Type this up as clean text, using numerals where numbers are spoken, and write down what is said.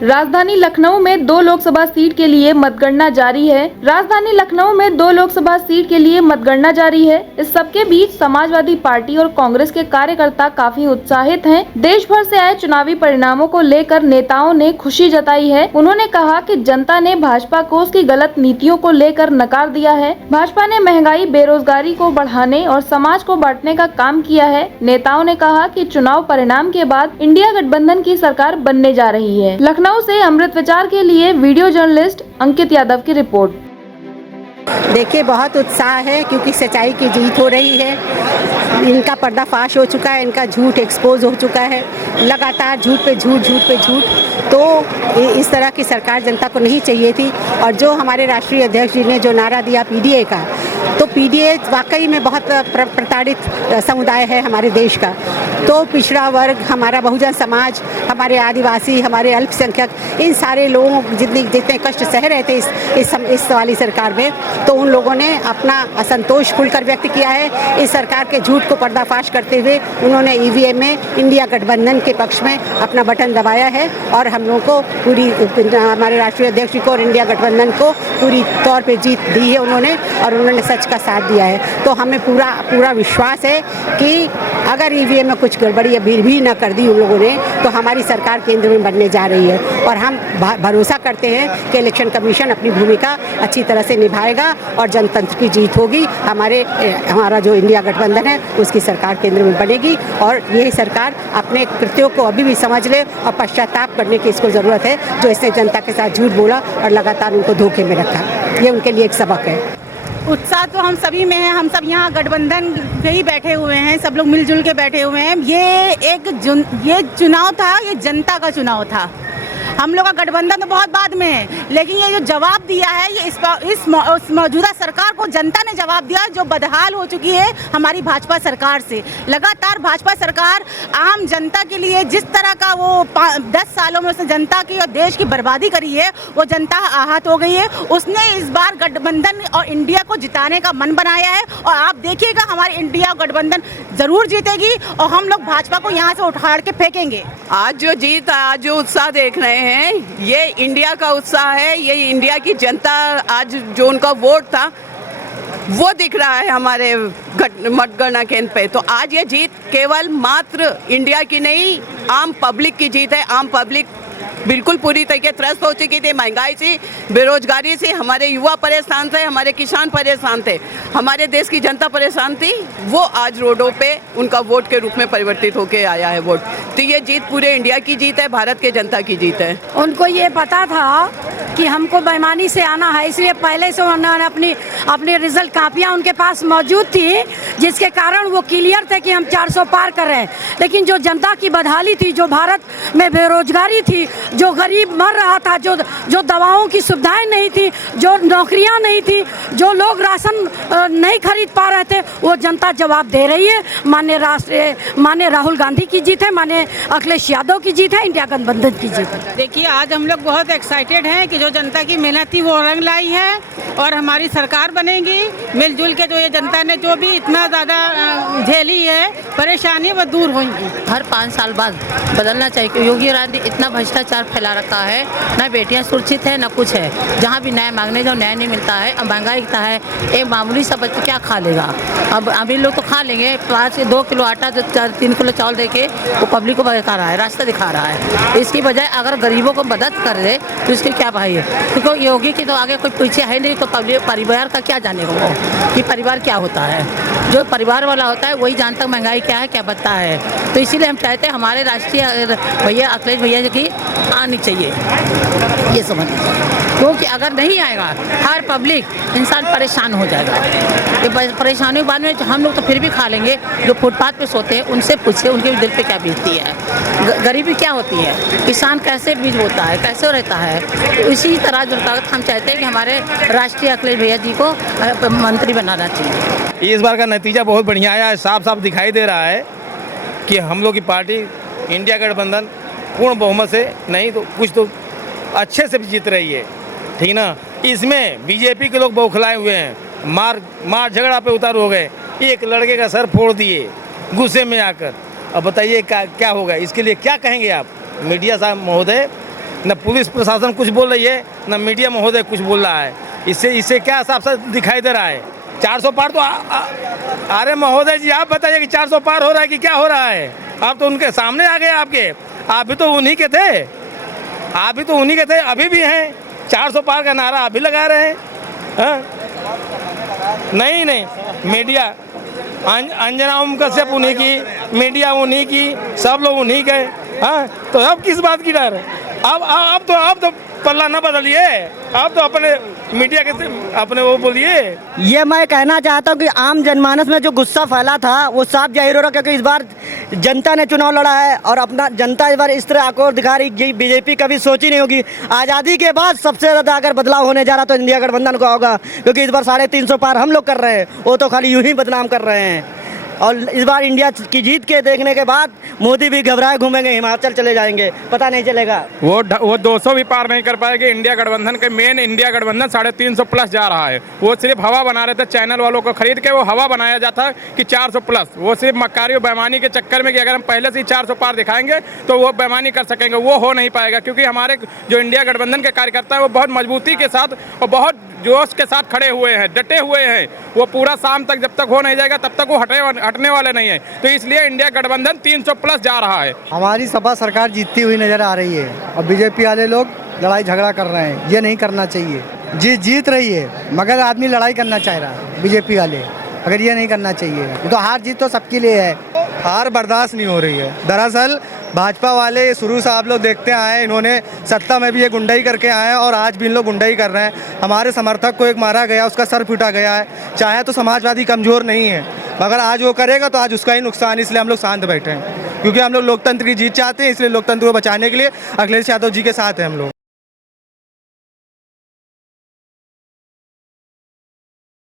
राजधानी लखनऊ में 2 लोकसभा सीट के लिए मतगणना जारी है। राजधानी लखनऊ में 2 लोकसभा सीट के लिए मतगणना जारी है। इस सबके बीच समाजवादी पार्टी और कांग्रेस के कार्यकर्ता काफी उत्साहित हैं। देश भर से आए चुनावी परिणामों को लेकर नेताओं ने खुशी जताई है। उन्होंने कहा कि जनता ने भाजपा को उसकी गलत नीतियों को लेकर नकार दिया है। भाजपा ने महंगाई, बेरोजगारी को बढ़ाने और समाज को बांटने का काम किया है। नेताओं ने कहा कि चुनाव परिणाम के बाद इंडिया गठबंधन की सरकार बनने जा रही है। लखनऊ से अमृत विचार के लिए वीडियो जर्नलिस्ट अंकित यादव की रिपोर्ट। देखिए, बहुत उत्साह है क्योंकि सच्चाई की जीत हो रही है। इनका पर्दाफाश हो चुका है, इनका झूठ एक्सपोज हो चुका है। लगातार झूठ पे झूठ, झूठ पे झूठ। तो इस तरह की सरकार जनता को नहीं चाहिए थी। और जो हमारे राष्ट्रीय अध्यक्ष जी ने जो नारा दिया पीडीए का, तो पीडीए वाकई में बहुत प्रताड़ित समुदाय है हमारे देश का। तो पिछड़ा वर्ग, हमारा बहुजन समाज, हमारे आदिवासी, हमारे अल्पसंख्यक, इन सारे लोग जितने कष्ट सह रहे थे इस वाली सरकार में, तो उन लोगों ने अपना असंतोष खुलकर व्यक्त किया है। इस सरकार के झूठ को पर्दाफाश करते हुए उन्होंने ईवीएम में इंडिया गठबंधन के पक्ष में अपना बटन दबाया है और हम लोगों को पूरी, हमारे राष्ट्रीय अध्यक्ष को और इंडिया गठबंधन को पूरी तौर पे जीत दी है उन्होंने, और उन्होंने सच का साथ दिया है। तो हमें पूरा विश्वास है कि अगर ईवीएम में कुछ गड़बड़ी अभी भी न कर दी उन लोगों ने, तो हमारी सरकार केंद्र में बनने जा रही है। और हम भरोसा करते हैं कि इलेक्शन कमीशन अपनी भूमिका अच्छी तरह से निभाएगा और जनतंत्र की जीत होगी। हमारा जो इंडिया गठबंधन है उसकी सरकार केंद्र में बनेगी, और यही सरकार अपने कृत्यों को अभी भी समझ ले और पश्चाताप करने की इसको ज़रूरत है, जो इसने जनता के साथ झूठ बोला और लगातार उनको धोखे में रखा। ये उनके लिए एक सबक है। उत्साह तो हम सभी में है। हम सब यहाँ गठबंधन पे ही बैठे हुए हैं, सब लोग मिलजुल के बैठे हुए हैं। ये चुनाव था, ये जनता का चुनाव था। हम लोग का गठबंधन तो बहुत बाद में है, लेकिन ये जो जवाब दिया है, ये इस मौजूदा सरकार को जनता ने जवाब दिया, जो बदहाल हो चुकी है हमारी भाजपा सरकार से। लगातार भाजपा सरकार आम जनता के लिए जिस तरह का वो 10 सालों में उसने जनता की और देश की बर्बादी करी है, वो जनता आहत हो गई है। उसने इस बार गठबंधन और इंडिया को जिताने का मन बनाया है, और आप देखिएगा हमारी इंडिया गठबंधन जरूर जीतेगी और हम लोग भाजपा को यहाँ से उठाड़ के फेंकेंगे। आज जो जीत, आज जो उत्साह देख रहे हैं, ये इंडिया का उत्साह है। ये इंडिया की जनता, आज जो उनका वोट था वो दिख रहा है हमारे मतगणना केंद्र पे। तो आज ये जीत केवल मात्र इंडिया की नहीं, आम पब्लिक की जीत है। आम पब्लिक बिल्कुल पूरी तरीके त्रस्त हो चुकी थी महंगाई से, बेरोजगारी से। हमारे युवा परेशान थे, हमारे किसान परेशान थे, हमारे देश की जनता परेशान थी। वो आज रोडों पे उनका वोट के रूप में परिवर्तित होके आया है वोट। तो ये जीत पूरे इंडिया की जीत है, भारत के जनता की जीत है। उनको ये पता था कि हमको बेईमानी से आना है, इसलिए पहले से उन्होंने अपनी रिजल्ट कापियाँ उनके पास मौजूद थी, जिसके कारण वो क्लियर थे कि हम 400 पार कर रहे हैं। लेकिन जो जनता की बदहाली थी, जो भारत में बेरोजगारी थी, जो गरीब मर रहा था, जो दवाओं की सुविधाएं नहीं थी, जो नौकरियां नहीं थी, जो लोग राशन नहीं खरीद पा रहे थे, वो जनता जवाब दे रही है। माननीय राहुल गांधी की जीत है, माननीय अखिलेश यादव की जीत है, इंडिया गठबंधन की जीत है। देखिए, आज हम लोग बहुत एक्साइटेड हैं कि जो जनता की मेहनत थी वो रंग लाई है और हमारी सरकार बनेगी। मिलजुल के जो ये जनता ने जो भी इतना ज़्यादा झेली है परेशानी, वो दूर होंगी। हर 5 साल बाद बदलना चाहिए। योगी राज ने इतना भ्रष्टाचार फैला रखा है, ना बेटियां सुरक्षित है, ना कुछ है। जहाँ भी न्याय मांगने जाओ, न्याय नहीं मिलता है। अब महंगाई इतना है, एक मामूली सा बच्चा क्या खा लेगा। अब अभी लोग तो खा लेंगे, 2 किलो आटा, 3 किलो चावल देके वो पब्लिक को दिखा रहा है, रास्ता दिखा रहा है। इसकी बजाय अगर गरीबों को मदद कर दे तो इसके क्या भाई है, क्योंकि योगी की तो आगे कोई पीछे है नहीं। तो परिवार का क्या जानेगा वो कि परिवार क्या होता है। जो परिवार वाला होता है वही जानता है महंगाई क्या है, क्या बता है। तो इसीलिए हम चाहते हैं हमारे राष्ट्रीय भैया अखिलेश भैया की आनी चाहिए, ये समझ लीजिए। क्योंकि अगर नहीं आएगा, हर पब्लिक इंसान परेशान हो जाएगा। ये परेशानी बाद में हम लोग तो फिर भी खा लेंगे। जो फुटपाथ पे सोते हैं उनसे पूछिए उनके दिल पे क्या बीतती है, गरीबी क्या होती है, किसान कैसे बीज बोता है, कैसे रहता है। तो इसी तरह जो हम चाहते हैं कि हमारे राष्ट्रीय अखिलेश भैया जी को मंत्री बनाना चाहिए। इस बार का नतीजा बहुत बढ़िया आया है। साफ साफ दिखाई दे रहा है कि हम लोग की पार्टी इंडिया गठबंधन पूर्ण बहुमत से नहीं तो कुछ तो अच्छे से भी जीत रही है, ठीक ना। इसमें बीजेपी के लोग बौखलाए हुए हैं, मार झगड़ा पे उतार हो गए, एक लड़के का सर फोड़ दिए गुस्से में आकर। अब बताइए क्या होगा, इसके लिए क्या कहेंगे आप मीडिया साहब महोदय? न पुलिस प्रशासन कुछ बोल रही है, न मीडिया महोदय कुछ बोल रहा है। इससे क्या साफ साफ दिखाई दे रहा है। 400 पार तो अरे महोदय जी आप बताइए कि 400 पार हो रहा है कि क्या हो रहा है? आप तो उनके सामने आ गए, आपके आप भी तो उन्हीं के थे, आप भी तो उन्हीं के थे, अभी भी हैं। 400 पार का नारा अभी लगा रहे हैं। हाँ? नहीं मीडिया अंजना ओम कश्यप उन्हीं की, मीडिया उन्हीं की, सब लोग उन्हीं के। हाँ, तो अब किस बात की डर? अब तो पल्ला ना बदलिए, आप तो अपने मीडिया के अपने वो बोलिए। ये मैं कहना चाहता हूँ कि आम जनमानस में जो गुस्सा फैला था वो साफ जाहिर हो रहा, क्योंकि इस बार जनता ने चुनाव लड़ा है और अपना जनता इस बार इस तरह आक्रोश दिखा रही कि बीजेपी कभी सोची नहीं होगी। आज़ादी के बाद सबसे ज़्यादा अगर बदलाव होने जा रहा तो इंडिया गठबंधन का होगा, क्योंकि इस बार 350 पार हम लोग कर रहे हैं, वो तो खाली यूं ही बदनाम कर रहे हैं। और इस बार इंडिया की जीत के देखने के बाद मोदी भी घबराए घूमेंगे, हिमाचल चले जाएंगे, पता नहीं चलेगा। वो 200 भी पार नहीं कर पाएगी। इंडिया गठबंधन के मेन इंडिया गठबंधन 350 प्लस जा रहा है। वो सिर्फ हवा बना रहे थे, चैनल वालों को खरीद के वो हवा बनाया जाता कि 400 प्लस। वो सिर्फ मक्कारी और बेईमानी के चक्कर में कि अगर हम पहले से ही 400 पार दिखाएंगे तो वो बेईमानी कर सकेंगे, वो हो नहीं पाएगा। क्योंकि हमारे जो इंडिया गठबंधन के कार्यकर्ता है वो बहुत मजबूती के साथ और बहुत जोश के साथ खड़े हुए हैं, डटे हुए हैं। वो पूरा शाम तक जब तक हो नहीं जाएगा तब तक वो हटने वाले नहीं है। तो इसलिए इंडिया गठबंधन 300 प्लस जा रहा है। हमारी सपा सरकार जीतती हुई नजर आ रही है और बीजेपी वाले लोग लड़ाई झगड़ा कर रहे हैं, ये नहीं करना चाहिए। जीत रही है मगर आदमी लड़ाई करना चाह रहा है बीजेपी वाले, अगर ये नहीं करना चाहिए तो हार जीत तो सबके लिए है। हार बर्दाश्त नहीं हो रही है। दरअसल भाजपा वाले शुरू से आप लोग देखते आए हैं, इन्होंने सत्ता में भी ये गुंडाई करके आए हैं और आज भी इन लोग गुंडाई कर रहे हैं। हमारे समर्थक को एक मारा गया, उसका सर फूटा गया है। चाहे तो समाजवादी कमज़ोर नहीं है, मगर आज वो करेगा तो आज उसका ही नुकसान, इसलिए हम लोग शांत बैठे हैं। क्योंकि हम लोग लोकतंत्र की जीत चाहते हैं, इसलिए लोकतंत्र को बचाने के लिए अखिलेश यादव जी के साथ हैं हम लोग।